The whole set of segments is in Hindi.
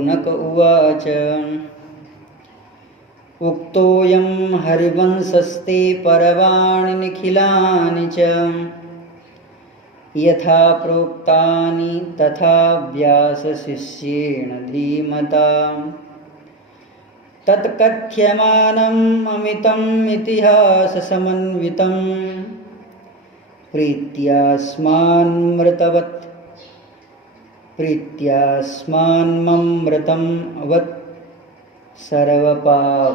शौनक उवाच उक्तोऽयं हरिवंशस्ते पर्वाणि निखिलानि च यथा प्रोक्तानि तथा व्यासशिष्येण धीमता तत्कथ्यमानम् अमितम् इतिहाससमन्वितं प्रीत्यास्मान्ममृतम् अवत् सर्वपापविनाशनम्।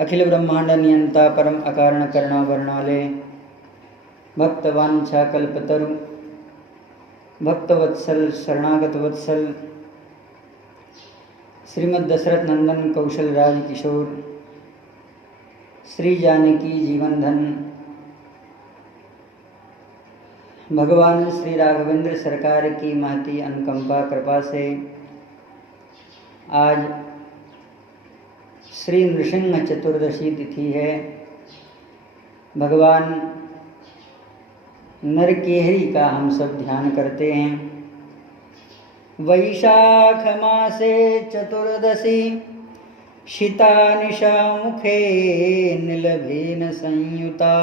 अखिल ब्रह्मांड नियंता परम अकारण करुणा वर्णालय भक्तवांछा कल्पतरु भक्तवत्सल शरणागत वत्सल श्रीमद् दशरथ नंदन कौशल राज किशोर श्री जानकी जीवन धन भगवान श्री राघवेंद्र सरकार की महती अनुकंपा कृपा से आज श्री नृसिंह चतुर्दशी तिथि है। भगवान नरकेहरी का हम सब ध्यान करते हैं। वैशाख मासे चतुर्दशी शीता निशा मुखे नीलभेन संयुता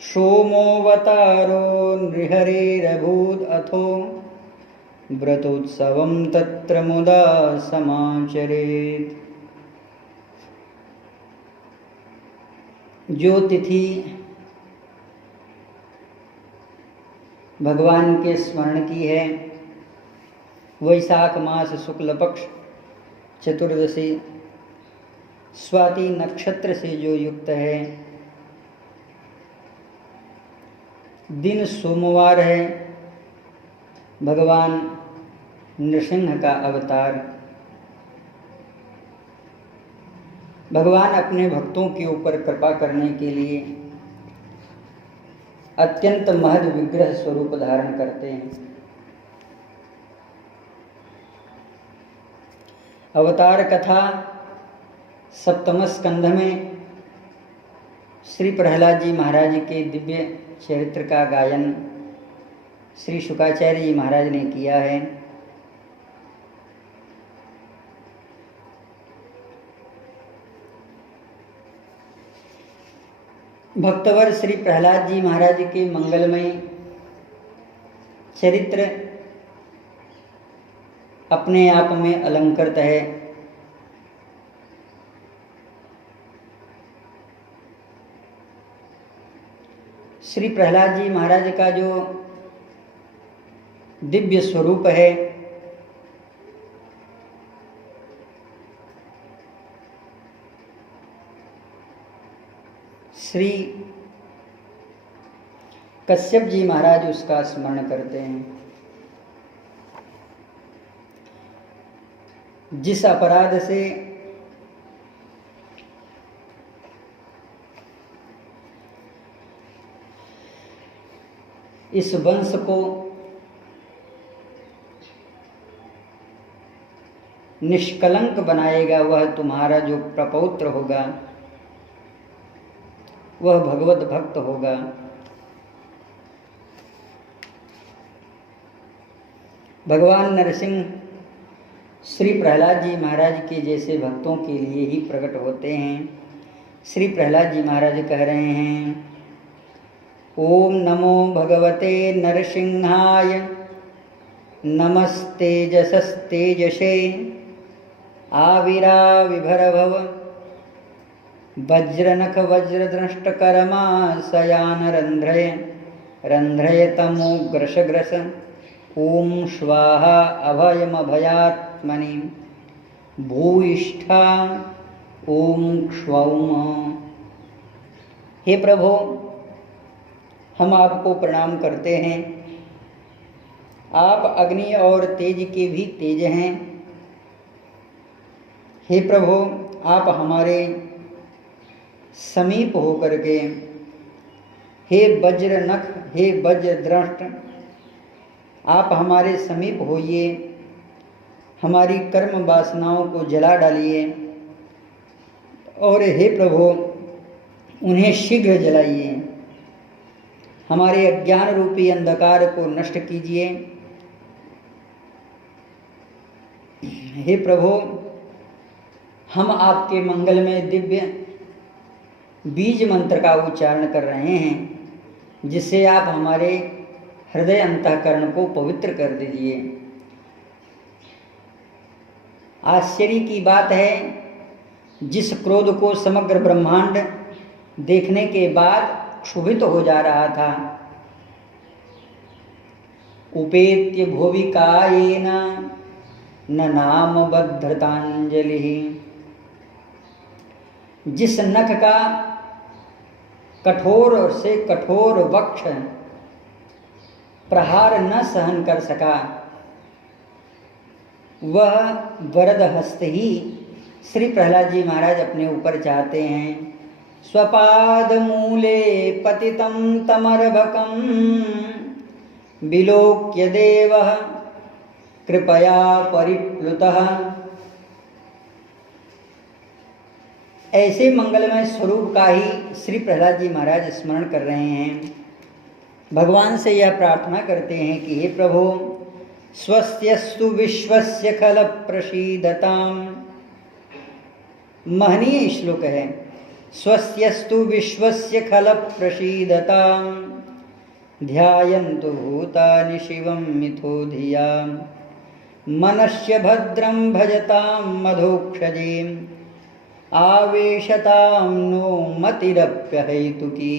सोमोऽवतारो नृहरेरभूत् अथो व्रतोत्सवं तत्र मुदा समाचरेत्। जो तिथि भगवान के स्मरण की है, वैशाख मास शुक्ल पक्ष चतुर्दशी स्वाति नक्षत्र से जो युक्त है, दिन सोमवार है, भगवान नृसिंह का अवतार। भगवान अपने भक्तों के ऊपर कृपा करने के लिए अत्यंत महद विग्रह स्वरूप धारण करते हैं। अवतार कथा सप्तम स्कंध में श्री प्रहलाद जी महाराज के दिव्य चरित्र का गायन श्री शुकाचार्य जी महाराज ने किया है। भक्तवर श्री प्रहलाद जी महाराज के मंगलमय चरित्र अपने आप में अलंकृत है। श्री प्रहलाद जी महाराज का जो दिव्य स्वरूप है, श्री कश्यप जी महाराज उसका स्मरण करते हैं। जिस अपराध से इस वंश को निष्कलंक बनाएगा, वह तुम्हारा जो प्रपौत्र होगा वह भगवत भक्त होगा। भगवान नरसिंह श्री प्रहलाद जी महाराज के जैसे भक्तों के लिए ही प्रकट होते हैं। श्री प्रहलाद जी महाराज कह रहे हैं, ओम नमो भगवते नरसिंहाय नमस्तेजसस्तेजसे आविराविभरभव वज्रनख वज्रदृष्टकर्मा शयान रंध्रय तमोग्रशग्रश ओम स्वाहा अभयमभयात्मनि भूयिष्ठा ओम क्षौम। हे प्रभु, हम आपको प्रणाम करते हैं। आप अग्नि और तेज के भी तेज हैं। हे प्रभु, आप हमारे समीप होकर के, हे वज्र नख, हे वज्र दृष्ट, आप हमारे समीप होइए, हमारी कर्म वासनाओं को जला डालिए और हे प्रभु उन्हें शीघ्र जलाइए। हमारे अज्ञान रूपी अंधकार को नष्ट कीजिए हे प्रभु, हम आपके मंगल में दिव्य बीज मंत्र का उच्चारण कर रहे हैं, जिससे आप हमारे हृदय अंतःकरण को पवित्र कर दीजिए। आश्चर्य की बात है, जिस क्रोध को समग्र ब्रह्मांड देखने के बाद क्षुभित हो जा रहा था, उपेत्य भुविकायेन न नाम बद्धतांजलि, जिस नख का कठोर से कठोर वक्ष प्रहार न सहन कर सका, वह वरद हस्त ही श्री प्रहलाद जी महाराज अपने ऊपर चाहते हैं। स्वपाद मूले पतितं तमर्भकं विलोक्य देवः कृपया परिप्लुतः। ऐसे मंगलमय स्वरूप का ही श्री प्रहलाद जी महाराज स्मरण कर रहे हैं। भगवान से यह प्रार्थना करते हैं कि हे प्रभु, स्वस्त्यस्तु विश्वस्य खल प्रसीदताम्। महनीय श्लोक है। स्वस्त्यस्तु विश्वस्य खल प्रसीदताम्, ध्यायन्तु भूतानि शिवं मिथो धिया, मनस्य भद्रं भजतां मधोक्षजीम्, आवेशतां नो मतिरप्यहेतुकी।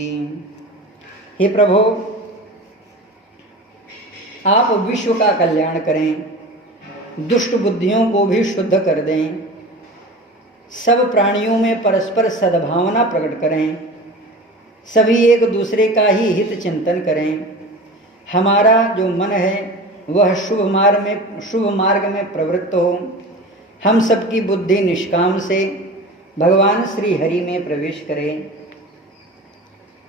हे प्रभु, आप विश्व का कल्याण करें, दुष्ट बुद्धियों को भी शुद्ध कर दें, सब प्राणियों में परस्पर सद्भावना प्रकट करें, सभी एक दूसरे का ही हित चिंतन करें। हमारा जो मन है वह शुभ मार्ग में प्रवृत्त हो, हम सबकी बुद्धि निष्काम से भगवान श्री हरि में प्रवेश करें।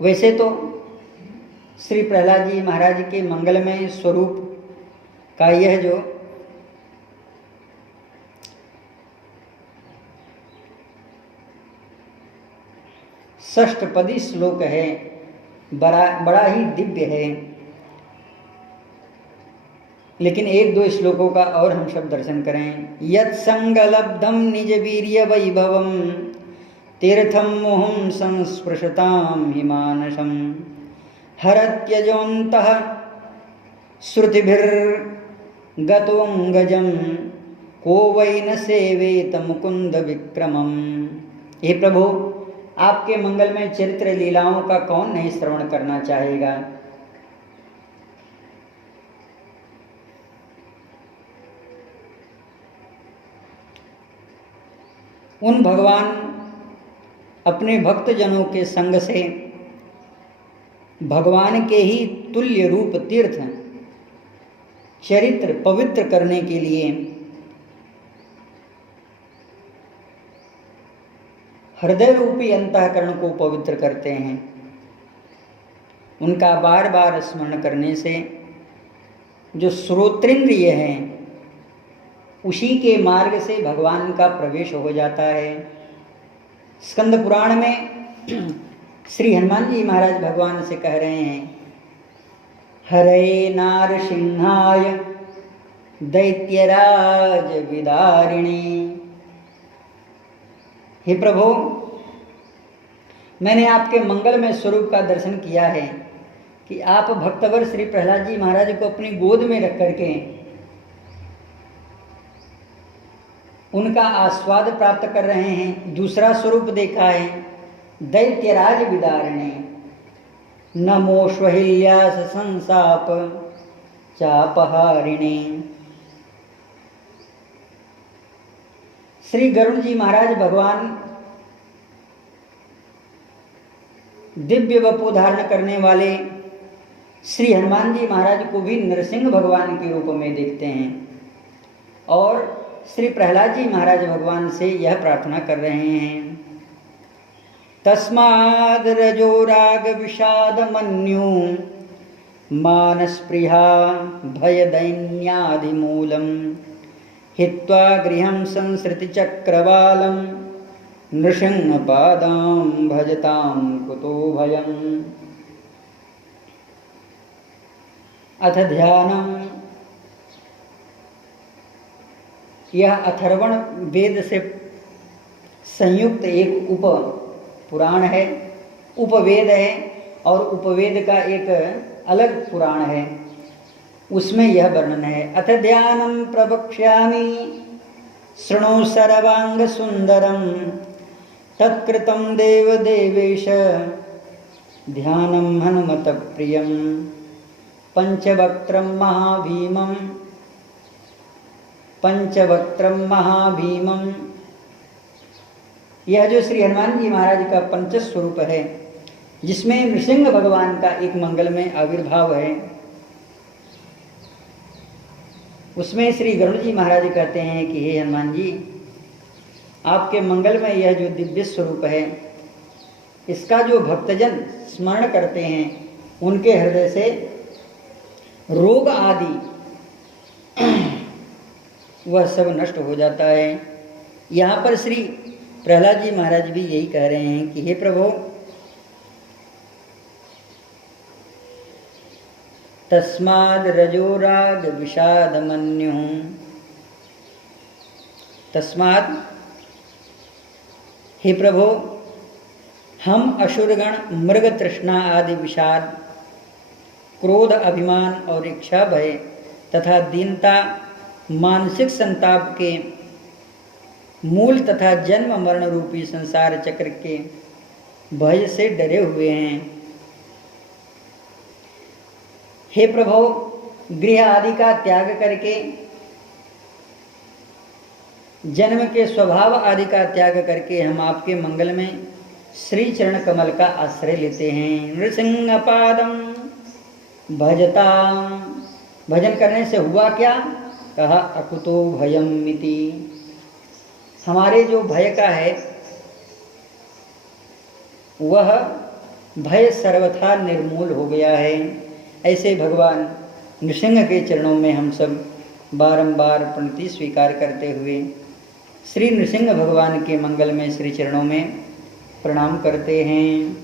वैसे तो श्री प्रहलाद जी महाराज के मंगलमय स्वरूप का यह जो षष्ठपदी श्लोक है, बड़ा ही दिव्य है। लेकिन एक दो श्लोकों का और हम सब दर्शन करें। यत् संगलब्धम निज वीर्य वैभवम, तीर्थम मोहम संस्पृशताम हिमानशम, हरत्यजोन्तः श्रुतिभिर्गतोऽंगजं, को वै न सेवेत मुकुंद विक्रमम। हे प्रभु, आपके मंगलमय चरित्र लीलाओं का कौन नहीं श्रवण करना चाहेगा। उन भगवान अपने भक्तजनों के संग से भगवान के ही तुल्य रूप तीर्थ चरित्र पवित्र करने के लिए हृदय रूपी अंतःकरण को पवित्र करते हैं। उनका बार बार स्मरण करने से जो श्रोत्रेंद्रिय हैं, उसी के मार्ग से भगवान का प्रवेश हो जाता है। स्कंद पुराण में श्री हनुमान जी महाराज भगवान से कह रहे हैं, हरे नारसिंहाय दैत्यराज विदारिणी। हे प्रभु, मैंने आपके मंगलमय स्वरूप का दर्शन किया है कि आप भक्तवर श्री प्रहलाद जी महाराज को अपनी गोद में रख करके उनका आस्वाद प्राप्त कर रहे हैं। दूसरा स्वरूप देखा है, दैत्यराज विदारिणे, नमोश्वहिल्यास संसाप चापहारिणे। श्री गरुड़ जी महाराज भगवान दिव्य वपु धारण करने वाले श्री हनुमान जी महाराज को भी नरसिंह भगवान के रूप में देखते हैं और श्री प्रहलाद जी महाराज भगवान से यह प्रार्थना कर रहे हैं, तस्माद् रजो राग विषाद मन्यु मानस्पृहा भय दैन्यादिमूलम, हित्वा गृहं संसृति चक्रवालं, नृसिंह पादां भजतां कुतो भयम्। अथ ध्यानम्। यह अथर्वण वेद से संयुक्त एक उप पुराण है, उपवेद है, और उपवेद का एक अलग पुराण है, उसमें यह वर्णन है। अथ ध्यानं प्रवक्ष्यामि शृणु सर्वांग सुंदरम तत्कृतं देवदेवेश ध्यानं हनुमत प्रियं पंचवक्त्रं महाभीमं। यह जो श्री हनुमान जी महाराज का पंच स्वरूप है, जिसमें नृसिंह भगवान का एक मंगलमय आविर्भाव है, उसमें श्री गरुड़ जी महाराज कहते हैं कि हे हनुमान जी, आपके मंगल में यह जो दिव्य स्वरूप है, इसका जो भक्तजन स्मरण करते हैं, उनके हृदय से रोग आदि वह सब नष्ट हो जाता है। यहाँ पर श्री प्रहलाद जी महाराज भी यही कह रहे हैं कि हे प्रभु, तस्माद् रजोराग विषादमन्युः, तस्मात् हे प्रभु, हम असुरगण मृग तृष्णा आदि विषाद, क्रोध, अभिमान और इच्छा, भय तथा दीनता, मानसिक संताप के मूल तथा जन्म मरण रूपी संसार चक्र के भय से डरे हुए हैं। हे प्रभु, गृह आदि का त्याग करके, जन्म के स्वभाव आदि का त्याग करके हम आपके मंगल में श्री चरण कमल का आश्रय लेते हैं। नृसिंह पादम भजता, भजन करने से हुआ क्या? कहा अकुतो भयम मिति, हमारे जो भय का है वह भय सर्वथा निर्मूल हो गया है। ऐसे भगवान नृसिंह के चरणों में हम सब बारंबार प्रणति स्वीकार करते हुए श्री नृसिंह भगवान के मंगल में श्री चरणों में प्रणाम करते हैं।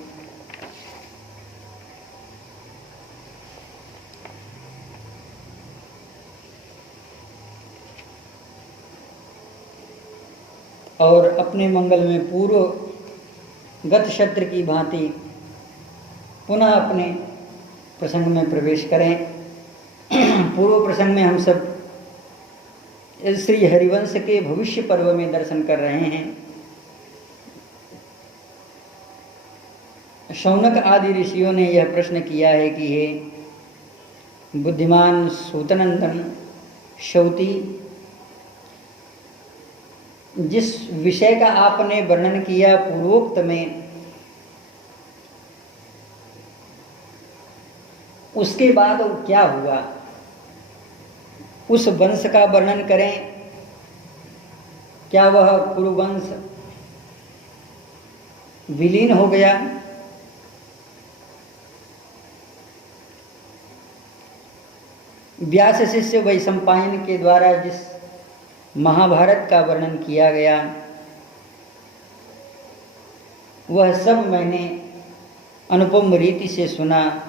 और अपने मंगल में पूर्व गत शत्र की भांति पुनः अपने प्रसंग में प्रवेश करें। पूर्व प्रसंग में हम सब श्री हरिवंश के भविष्य पर्व में दर्शन कर रहे हैं। शौनक आदि ऋषियों ने यह प्रश्न किया है कि हे बुद्धिमान सूतनंदन शौती, जिस विषय का आपने वर्णन किया पूर्वोक्त में, उसके बाद क्या हुआ? उस वंश का वर्णन करें। क्या वह कुरुवंश विलीन हो गया? व्यास शिष्य वैशंपायन के द्वारा जिस महाभारत का वर्णन किया गया, वह सब मैंने अनुपम रीति से सुना।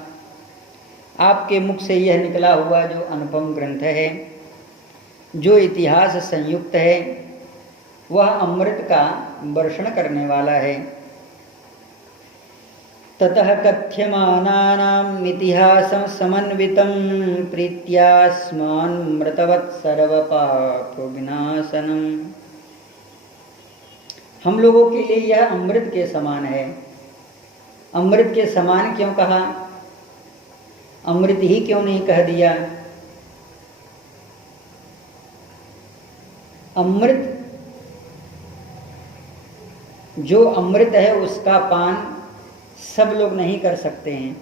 आपके मुख से यह निकला हुआ जो अनुपम ग्रंथ है, जो इतिहास संयुक्त है, वह अमृत का वर्षण करने वाला है। ततः कथ्यमानानाम् इतिहासं समन्वितं प्रीत्यास्मान्मृतवत् सर्वपापविनाशनम्। हम लोगों के लिए यह अमृत के समान है। अमृत के समान क्यों कहा? अमृत ही क्यों नहीं कह दिया? अमृत, जो अमृत है उसका पान सब लोग नहीं कर सकते हैं।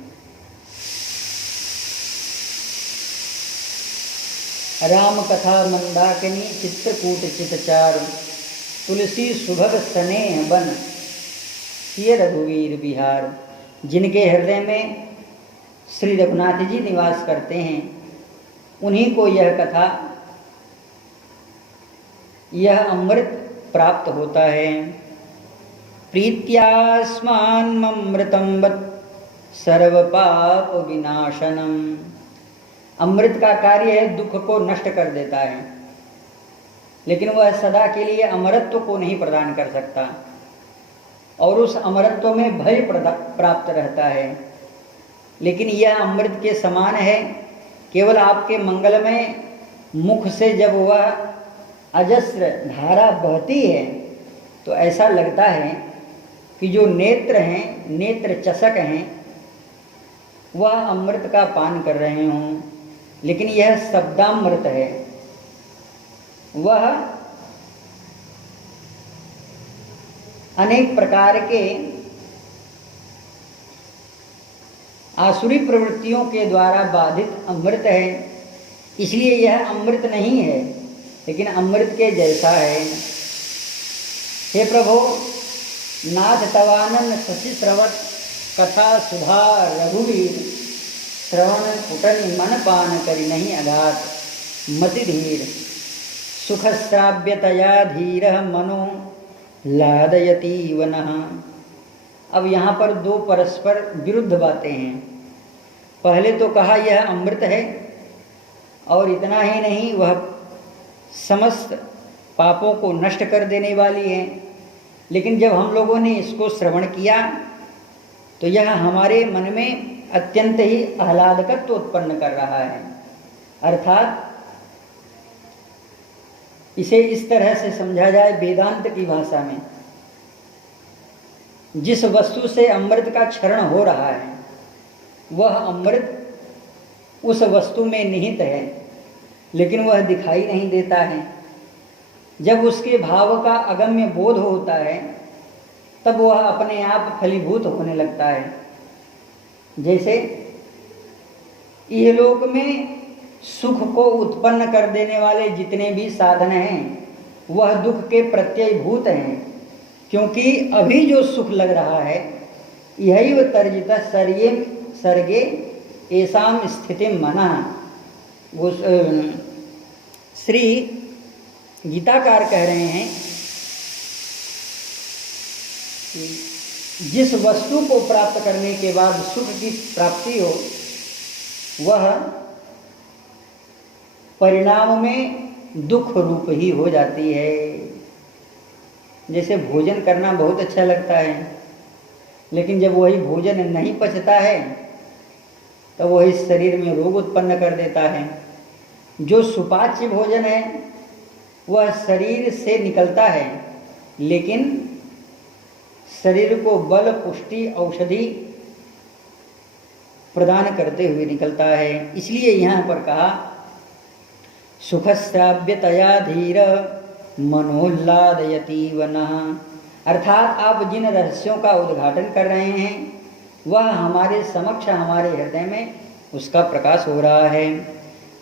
राम कथा मंदाकिनी चित्रकूट चितचार, तुलसी सुभग स्नेह बन ये रघुवीर बिहार। जिनके हृदय में श्री रघुनाथ जी निवास करते हैं, उन्हीं को यह कथा, यह अमृत प्राप्त होता है। प्रीत्यास्मान्मृतं वत् सर्वपाप विनाशनम। अमृत का कार्य है दुख को नष्ट कर देता है। लेकिन वह सदा के लिए अमरत्व को नहीं प्रदान कर सकता और उस अमरत्व में भय प्राप्त रहता है। लेकिन यह अमृत के समान है, केवल आपके मंगलमय मुख से जब वह अजस्र धारा बहती है तो ऐसा लगता है कि जो नेत्र हैं, नेत्र चषक हैं, वह अमृत का पान कर रहे हों। लेकिन यह शब्दामृत है, वह अनेक प्रकार के आसुरी प्रवृत्तियों के द्वारा बाधित अमृत है, इसलिए यह अमृत नहीं है लेकिन अमृत के जैसा है। हे प्रभु, नाथ तवानन शशि श्रवत कथा सुधा रघुवीर, श्रवण कुटन मन पान करी नहीं अघात मति धीर, सुखश्राव्यतया धीर मनो लादयति वनः। अब यहाँ पर दो परस्पर विरुद्ध बातें हैं। पहले तो कहा यह अमृत है और इतना ही नहीं, वह समस्त पापों को नष्ट कर देने वाली है। लेकिन जब हम लोगों ने इसको श्रवण किया तो यह हमारे मन में अत्यंत ही आह्लादकत्व उत्पन्न कर रहा है। अर्थात इसे इस तरह से समझा जाए वेदांत की भाषा में, जिस वस्तु से अमृत का क्षरण हो रहा है वह अमृत उस वस्तु में निहित है, लेकिन वह दिखाई नहीं देता है। जब उसके भाव का अगम्य बोध होता है तब वह अपने आप फलीभूत होने लगता है। जैसे इहलोक में सुख को उत्पन्न कर देने वाले जितने भी साधन हैं वह दुख के प्रत्ययभूत हैं, क्योंकि अभी जो सुख लग रहा है यही वह तर्जिता सर्गे ऐसाम स्थिति मना। वो श्री गीताकार कह रहे हैं कि जिस वस्तु को प्राप्त करने के बाद सुख की प्राप्ति हो वह परिणाम में दुख रूप ही हो जाती है। जैसे भोजन करना बहुत अच्छा लगता है, लेकिन जब वही भोजन नहीं पचता है तो वही शरीर में रोग उत्पन्न कर देता है। जो सुपाच्य भोजन है वह शरीर से निकलता है, लेकिन शरीर को बल, पुष्टि, औषधि प्रदान करते हुए निकलता है। इसलिए यहाँ पर कहा सुखश्राव्यतया धीर मनोल्लादयति वनः। अर्थात आप जिन रहस्यों का उद्घाटन कर रहे हैं वह हमारे समक्ष, हमारे हृदय में उसका प्रकाश हो रहा है।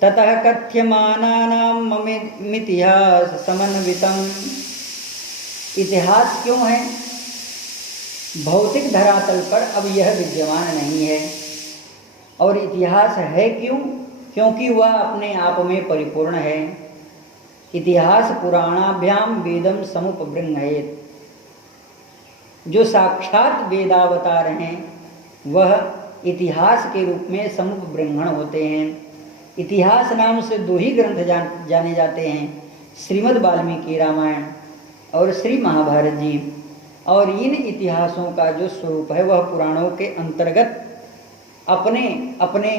ततः कथ्यमानानां ममितिहास समन्वितम्। इतिहास क्यों है? भौतिक धरातल पर अब यह विद्यमान नहीं है। और इतिहास है क्यों? क्योंकि वह अपने आप में परिपूर्ण है। इतिहास पुराणाभ्याम वेदम समुपबृंहयेत्। जो साक्षात वेदावतार हैं वह इतिहास के रूप में समुपबृंहण होते हैं। इतिहास नाम से दो ही ग्रंथ जाने जाते हैं, श्रीमद् वाल्मीकि रामायण और श्री महाभारत जी। और इन इतिहासों का जो स्वरूप है वह पुराणों के अंतर्गत अपने अपने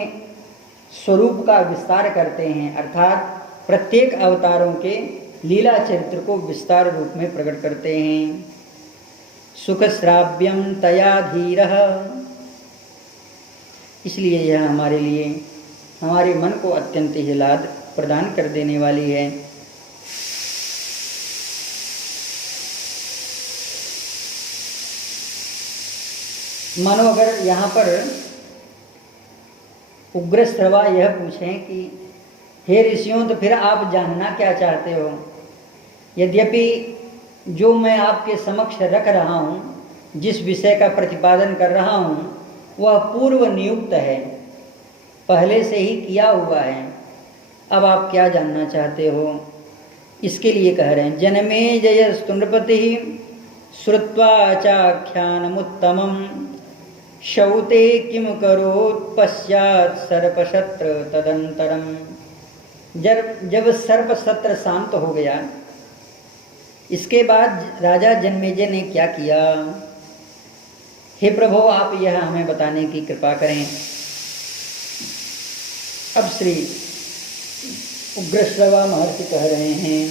स्वरूप का विस्तार करते हैं, अर्थात प्रत्येक अवतारों के लीला चरित्र को विस्तार रूप में प्रकट करते हैं। सुखश्राव्यम तया धीरः। इसलिए यह हमारे लिए, हमारे मन को अत्यंत आह्लाद प्रदान कर देने वाली है। मानो अगर यहाँ पर उग्र श्रवा यह पूछें कि हे ऋषियों, तो फिर आप जानना क्या चाहते हो? यद्यपि जो मैं आपके समक्ष रख रहा हूँ, जिस विषय का प्रतिपादन कर रहा हूँ, वह पूर्व नियुक्त है, पहले से ही किया हुआ है। अब आप क्या जानना चाहते हो? इसके लिए कह रहे हैं जनमेजय नृपति श्रुत्वा चाख्यानमुत्तमं शौते किम करोत् पश्चात् सर्पशत्र तदंतरम। जब सर्पशत्र शांत हो गया इसके बाद राजा जन्मेजय ने क्या किया? हे प्रभु, आप यह हमें बताने की कृपा करें। अब श्री उग्रश्रवा महर्षि कह रहे हैं,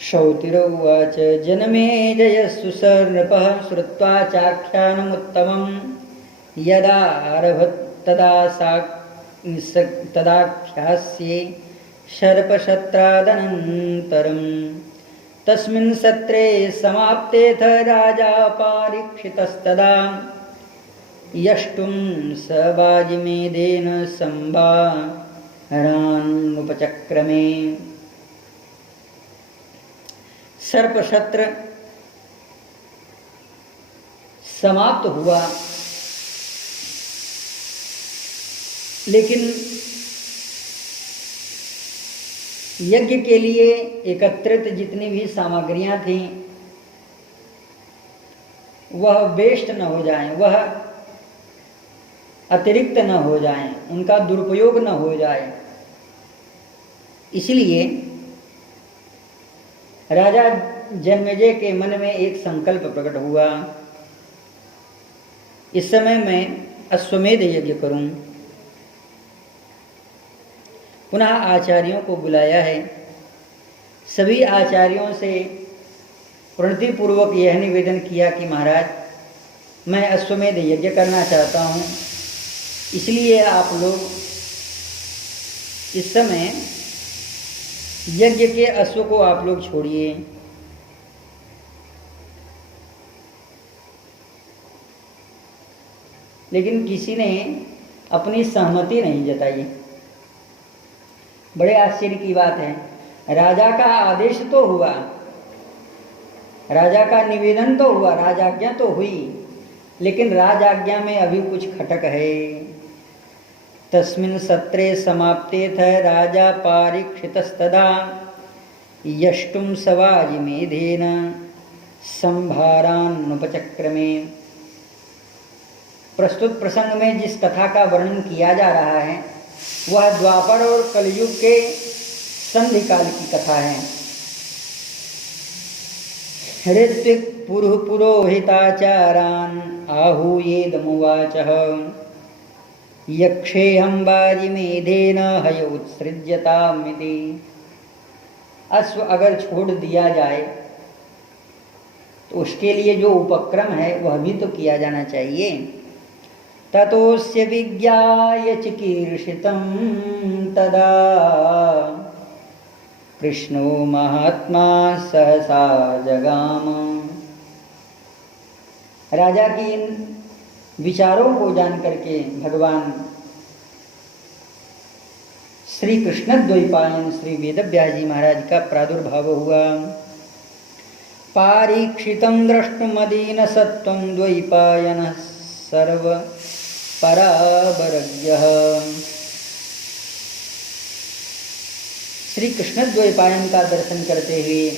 शौतिरुवाच जनमेजयस्तु स नृपः श्रुत्वा चाख्यानमुत्तमं यदारभत तदाख्यास्ये शर्पशत्रादनन्तरम् तस्मिन् सत्रे समाप्तेऽथ राजा पारीक्षितस्तदा यष्टुं स वाजिमेधेन संभारान्मुपचक्रमे। सर्पशत्र समाप्त हुआ, लेकिन यज्ञ के लिए एकत्रित जितनी भी सामग्रियां थीं वह वेस्ट न हो जाएं, वह अतिरिक्त न हो जाएं, उनका दुरुपयोग न हो जाए। इसलिए राजा जन्मेजय के मन में एक संकल्प प्रकट हुआ, इस समय मैं अश्वमेध यज्ञ करूं। पुनः आचार्यों को बुलाया है। सभी आचार्यों से प्रणतिपूर्वक यह निवेदन किया कि महाराज, मैं अश्वमेध यज्ञ करना चाहता हूँ, इसलिए आप लोग इस समय यज्ञ के अश्व को आप लोग छोड़िए। लेकिन किसी ने अपनी सहमति नहीं जताई। बड़े आश्चर्य की बात है, राजा का आदेश तो हुआ, राजा का निवेदन तो हुआ, राजाज्ञा तो हुई, लेकिन राजाज्ञा में अभी कुछ खटक है। तस्मिन् सत्रे समाप्तेऽथ राजा पारीक्षितस्तदा यष्टुं सवाजिमेधेन संभारान्नुपचक्रमे। प्रस्तुत प्रसंग में जिस कथा का वर्णन किया जा रहा है वह द्वापर और कलयुग के संधि काल की कथा है। ऋत्विक पुरोहिताचारान् आहूयेदमुवाचः यक्षेऽहं वाजिमेधेन हय उत्सृज्यतामिति। अश्व अगर छोड़ दिया जाए तो उसके लिए जो उपक्रम है वह भी तो किया जाना चाहिए। ततोस्य विज्ञाय चिकीर्षितं तदा कृष्णो महात्मा सहसा जगाम। राजा की इन विचारों को जान करके भगवान श्री कृष्ण द्वैपायन श्री वेदव्यास जी महाराज का प्रादुर्भाव हुआ। पारीक्षितं द्रष्टुमदीन सत्वं द्वैपायनः सर्व परावरज्ञः। श्री कृष्ण द्वैपायन का दर्शन करते हुए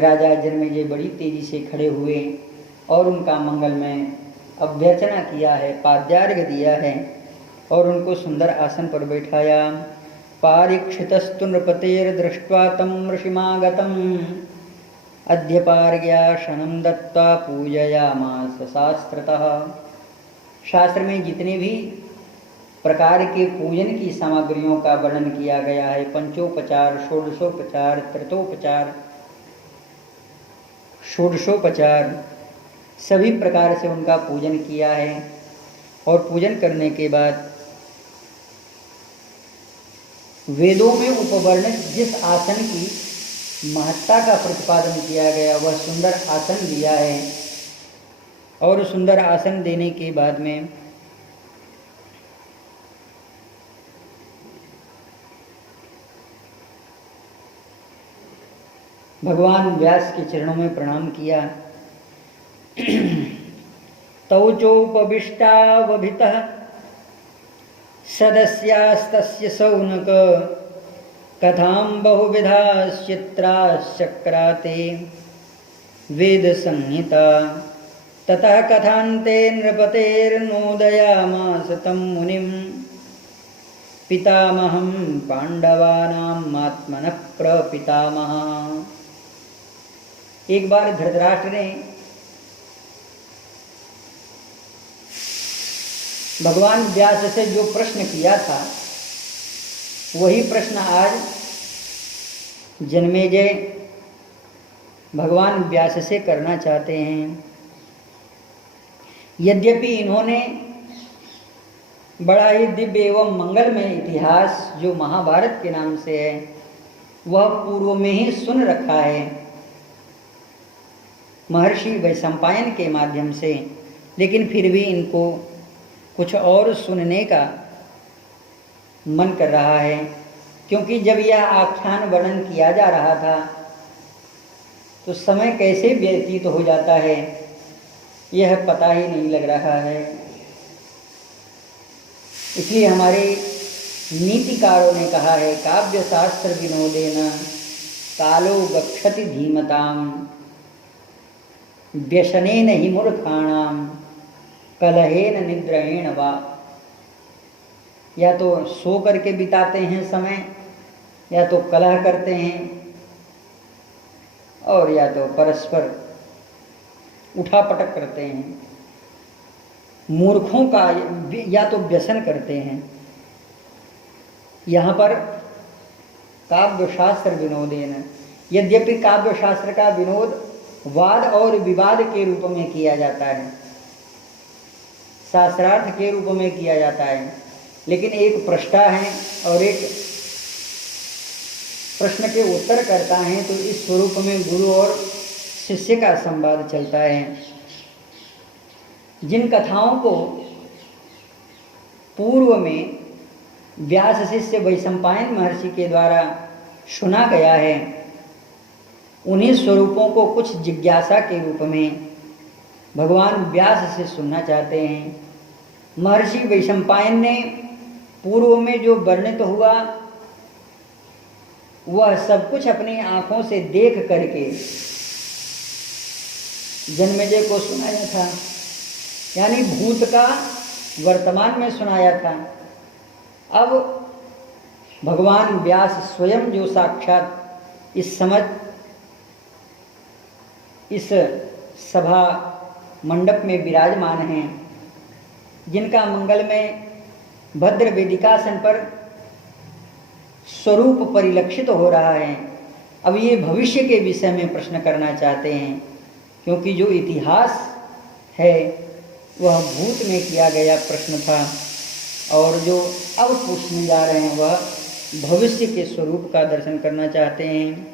राजा जन्मेजय बड़ी तेजी से खड़े हुए और उनका मंगलमय अभ्यर्चना किया है, पाद्यार्घ्य दिया है और उनको सुंदर आसन पर बैठाया। पारीक्षितस्तु नृपतेर्दृष्ट्वा तं ऋषिमागतम् अध्यपार्घ्यासनं दत्त्वा पूजयामास शास्त्रतः। शास्त्र में जितने भी प्रकार के पूजन की सामग्रियों का वर्णन किया गया है, पंचोपचार, षोडशोपचार, त्रितोपचार, षोडशोपचार, सभी प्रकार से उनका पूजन किया है। और पूजन करने के बाद वेदों में उपवर्णित जिस आसन की महत्ता का प्रतिपादन किया गया वह सुंदर आसन दिया है। और सुंदर आसन देने के बाद में भगवान व्यास के चरणों में प्रणाम किया। तौचोपविष्टावभितः सदस्यास्तस्य सौनक कथां बहुविधाश्चित्राश्चक्राते वेदसंहिता। ततः कथान्ते नृपतेर्नोदयामास तं मुनिं पितामहं पांडवानां आत्मनः प्रपितामहः। एक बार धृतराष्ट्र ने भगवान व्यास से जो प्रश्न किया था वही प्रश्न आज जन्मेजय भगवान व्यास से करना चाहते हैं। यद्यपि इन्होंने बड़ा ही दिव्य एवं मंगलमय इतिहास जो महाभारत के नाम से है वह पूर्व में ही सुन रखा है महर्षि वैशंपायन के माध्यम से, लेकिन फिर भी इनको कुछ और सुनने का मन कर रहा है, क्योंकि जब यह आख्यान वर्णन किया जा रहा था तो समय कैसे व्यतीत हो जाता है यह पता ही नहीं लग रहा है। इसलिए हमारे नीतिकारों ने कहा है, काव्य शास्त्र विनोदेन कालो गच्छति धीमताम व्यसनेन हि मूर्खाणाम कलहेन निद्रेण वा। या तो सो करके बिताते हैं समय, या तो कलह करते हैं, और या तो परस्पर उठापटक करते हैं। मूर्खों का या तो व्यसन करते हैं। यहाँ पर काव्य शास्त्र विनोदेन, यद्यपि काव्य शास्त्र का विनोद वाद और विवाद के रूप में किया जाता है, शास्त्रार्थ के रूप में किया जाता है, लेकिन एक पृष्ठा है और एक प्रश्न के उत्तर करता है, तो इस स्वरूप में गुरु और शिष्य का संवाद चलता है। जिन कथाओं को पूर्व में व्यास शिष्य वैशंपायन महर्षि के द्वारा सुना गया है, उन्हीं स्वरूपों को कुछ जिज्ञासा के रूप में भगवान व्यास से सुनना चाहते हैं। महर्षि वैशंपायन ने पूर्व में जो वर्णित हुआ वह सब कुछ अपनी आंखों से देख करके जन्मेजय को सुनाया था, यानी भूत का वर्तमान में सुनाया था। अब भगवान व्यास स्वयं जो साक्षात इस सभा मंडप में विराजमान हैं, जिनका मंगल में भद्र वेदिकासन पर स्वरूप परिलक्षित हो रहा है, अब ये भविष्य के विषय में प्रश्न करना चाहते हैं, क्योंकि जो इतिहास है वह भूत में किया गया प्रश्न था, और जो अब पूछने जा रहे हैं वह भविष्य के स्वरूप का दर्शन करना चाहते हैं।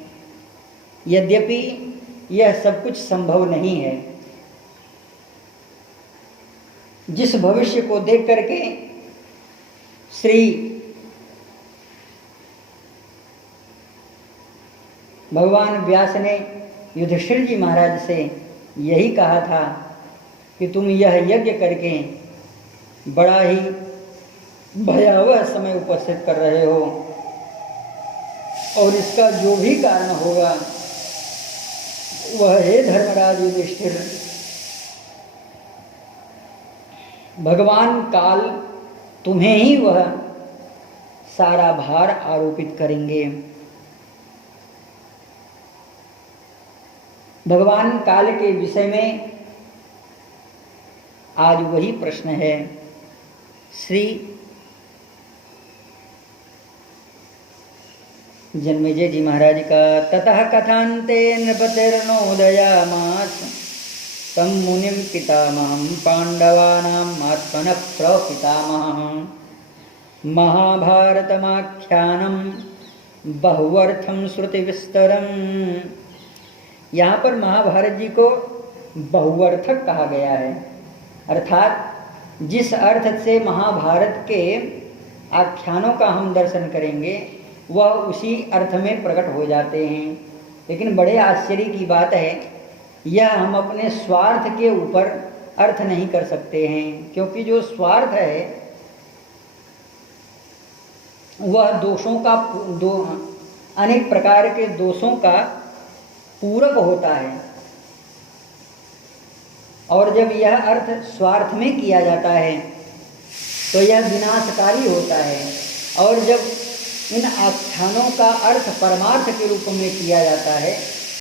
यद्यपि यह सब कुछ संभव नहीं है। जिस भविष्य को देख करके श्री भगवान व्यास ने युधिष्ठिर जी महाराज से यही कहा था कि तुम यह यज्ञ करके बड़ा ही भयावह समय उपस्थित कर रहे हो, और इसका जो भी कारण होगा वह हे धर्मराज युधिष्ठिर, भगवान काल तुम्हें ही वह सारा भार आरोपित करेंगे। भगवान काल के विषय में आज वही प्रश्न है। श्री जन्मेजय जी महाराज का ततः कथान्ते नृपतिर्नोदयामास तम मुनिम पितामहं पांडवानां आत्मनः प्रपितामहं महाभारतमाख्यानं बहुअर्थं श्रुति विस्तरम। यहाँ पर महाभारत जी को बहुअर्थक कहा गया है, अर्थात जिस अर्थ से महाभारत के आख्यानों का हम दर्शन करेंगे वह उसी अर्थ में प्रकट हो जाते हैं। लेकिन बड़े आश्चर्य की बात है, यह हम अपने स्वार्थ के ऊपर अर्थ नहीं कर सकते हैं, क्योंकि जो स्वार्थ है वह दोषों का अनेक प्रकार के दोषों का पूरक होता है, और जब यह अर्थ स्वार्थ में किया जाता है तो यह विनाशकारी होता है, और जब इन आख्यानों का अर्थ परमार्थ के रूप में किया जाता है